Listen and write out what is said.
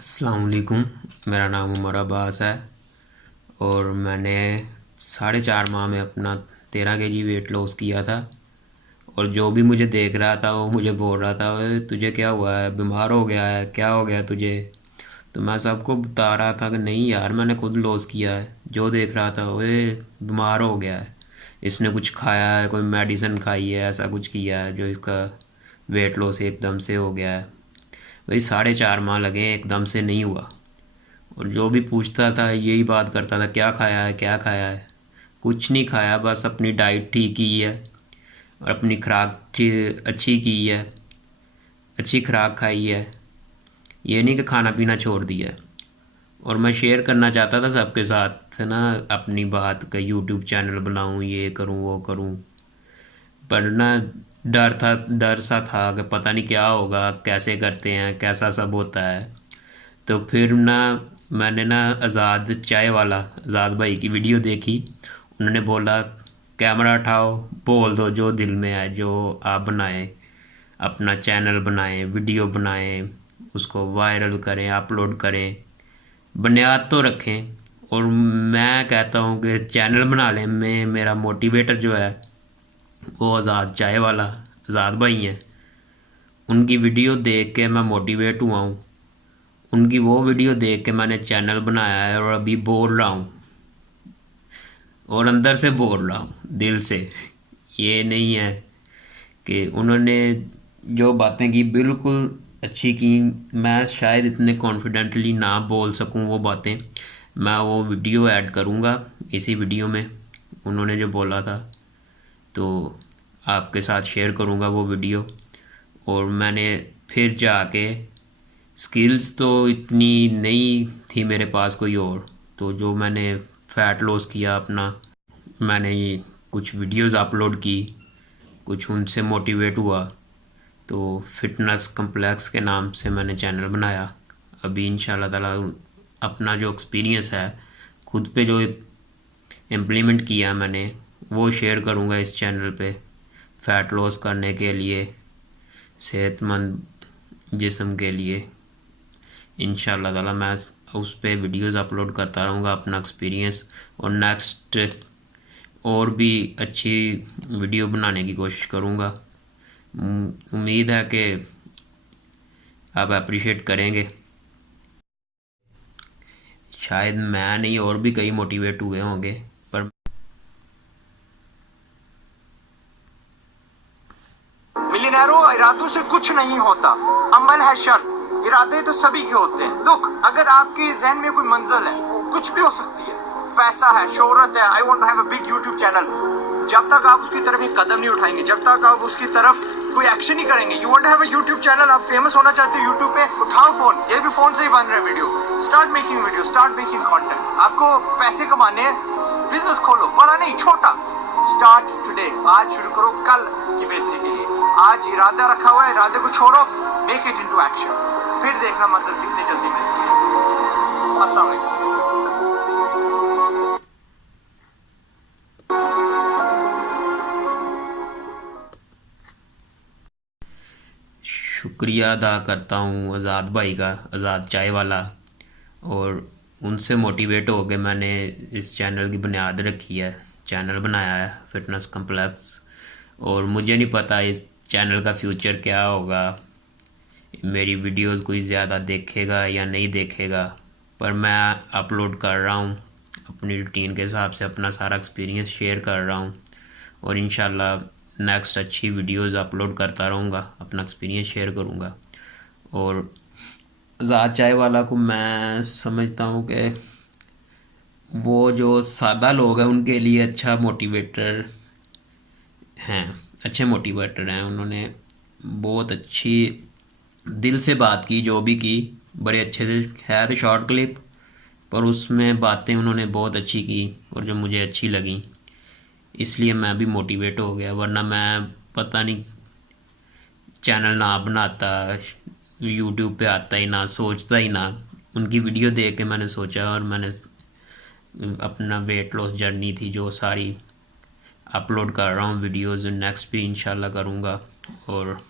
अस्सलाम वालेकुम। मेरा नाम उमर अब्बास है और मैंने 4.5 माह में अपना 13 kg वेट लॉस किया था। और जो भी मुझे देख रहा था वो मुझे बोल रहा था, ओए तुझे क्या हुआ है, बीमार हो गया है, क्या हो गया तुझे। तो मैं सबको बता रहा था कि नहीं यार, मैंने खुद लॉस किया है। जो देख रहा था, ओए बीमार हो गया है, इसने कुछ खाया है, कोई मेडिसिन खाई है, ऐसा कुछ किया है जो इसका वेट लॉस एकदम से हो गया है। वही 4.5 माह लगे, एकदम से नहीं हुआ। और जो भी पूछता था यही बात करता था, क्या खाया है, क्या खाया है। कुछ नहीं खाया, बस अपनी डाइट ठीक की है और अपनी खुराक अच्छी की है, अच्छी खुराक खाई है। ये नहीं कि खाना पीना छोड़ दिया है। और मैं शेयर करना चाहता था सबके साथ ना अपनी बात का, यूट्यूब चैनल बनाऊं, ये करूं वो करूं। पर ना डर सा था कि पता नहीं क्या होगा, कैसे करते हैं, कैसा सब होता है। तो फिर ना मैंने ना आज़ाद चाय वाला आज़ाद भाई की वीडियो देखी। उन्होंने बोला कैमरा उठाओ, बोल दो जो दिल में है, जो आप बनाएं, अपना चैनल बनाएं, वीडियो बनाएं, उसको वायरल करें, अपलोड करें, बुनियाद तो रखें। और मैं कहता हूँ कि चैनल बना लें। मैं मेरा मोटिवेटर जो है वो आज़ाद चाय वाला आज़ाद भाई हैं। उनकी वीडियो देख के मैं मोटिवेट हुआ हूँ। उनकी वो वीडियो देख के मैंने चैनल बनाया है और अभी बोल रहा हूँ, और अंदर से बोल रहा हूँ, दिल से। ये नहीं है कि उन्होंने जो बातें की बिल्कुल अच्छी की। मैं शायद इतने कॉन्फिडेंटली ना बोल सकूँ वो बातें। मैं वो वीडियो ऐड करूँगा इसी वीडियो में, उन्होंने जो बोला था। तो आपके साथ शेयर करूँगा वो वीडियो। और मैंने फिर जाके, स्किल्स तो इतनी नहीं थी मेरे पास कोई और, तो जो मैंने फ़ैट लॉस किया अपना, मैंने ये कुछ वीडियोस अपलोड की, कुछ उनसे मोटिवेट हुआ। तो फिटनेस कम्प्लेक्स के नाम से मैंने चैनल बनाया। अभी इंशाल्लाह ताला अपना जो एक्सपीरियंस है खुद पे जो इम्प्लीमेंट किया मैंने, वो शेयर करूँगा इस चैनल पे। फ़ैट लॉस करने के लिए, सेहतमंद जिस्म के लिए इंशाल्लाह ताला मैं उस पर वीडियोज़ अपलोड करता रहूँगा, अपना एक्सपीरियंस। और नेक्स्ट और भी अच्छी वीडियो बनाने की कोशिश करूँगा। उम्मीद है कि आप अप्रिशिएट करेंगे। शायद मैं नहीं, और भी कई मोटिवेट हुए होंगे। पर मिलियनेरों, इरादों से कुछ नहीं होता, अमल है शर्त। इरादे तो सभी के होते हैं। लुक, अगर आपके जहन में कोई मंजिल है, कुछ भी हो सकती है, पैसा है, शोहरत है, I want to have a big YouTube channel, जब तक आप उसकी तरफ एक कदम नहीं उठाएंगे, जब तक आप उसकी तरफ कोई एक्शन नहीं करेंगे, you want to have a YouTube channel, आप फेमस होना चाहते हो यूट्यूब पे, उठाओ फोन, ये भी फोन से ही बन रहा है video, start making video, start making content. आपको पैसे कमाने हैं, बिजनेस खोलो, बड़ा नहीं छोटा। स्टार्ट टुडे, आज शुरू करो कल की बेहतरी के लिए। आज इरादा रखा हुआ है, इरादे को छोड़ो, मेक इट इनटू एक्शन, फिर देखना मंजिल कितनी जल्दी मिलती है। अस्सलाम वालेकुम। शुक्रिया अदा करता हूँ आज़ाद भाई का, आज़ाद चाय वाला। और उनसे मोटिवेट हो के मैंने इस चैनल की बुनियाद रखी है, चैनल बनाया है फिटनेस कम्प्लेक्स। और मुझे नहीं पता इस चैनल का फ्यूचर क्या होगा, मेरी वीडियोस कोई ज़्यादा देखेगा या नहीं देखेगा। पर मैं अपलोड कर रहा हूँ अपनी रूटीन के हिसाब से, अपना सारा एक्सपीरियंस शेयर कर रहा हूँ। और इंशाल्लाह नेक्स्ट अच्छी वीडियोस अपलोड करता रहूँगा, अपना एक्सपीरियंस शेयर करूँगा। और ज़ात चाय वाला को मैं समझता हूँ कि वो जो सादा लोग हैं उनके लिए अच्छा मोटिवेटर हैं, अच्छे मोटिवेटर हैं। उन्होंने बहुत अच्छी दिल से बात की, जो भी की बड़े अच्छे से। है तो शॉर्ट क्लिप, पर उसमें बातें उन्होंने बहुत अच्छी की और जो मुझे अच्छी लगी, इसलिए मैं भी मोटिवेट हो गया। वरना मैं पता नहीं चैनल ना बनाता, यूट्यूब पे आता ही ना, सोचता ही ना। उनकी वीडियो देख के मैंने सोचा और मैंने अपना वेट लॉस जर्नी थी जो सारी अपलोड कर रहा हूँ वीडियोज़। नेक्स्ट भी इंशाल्लाह करूँगा। और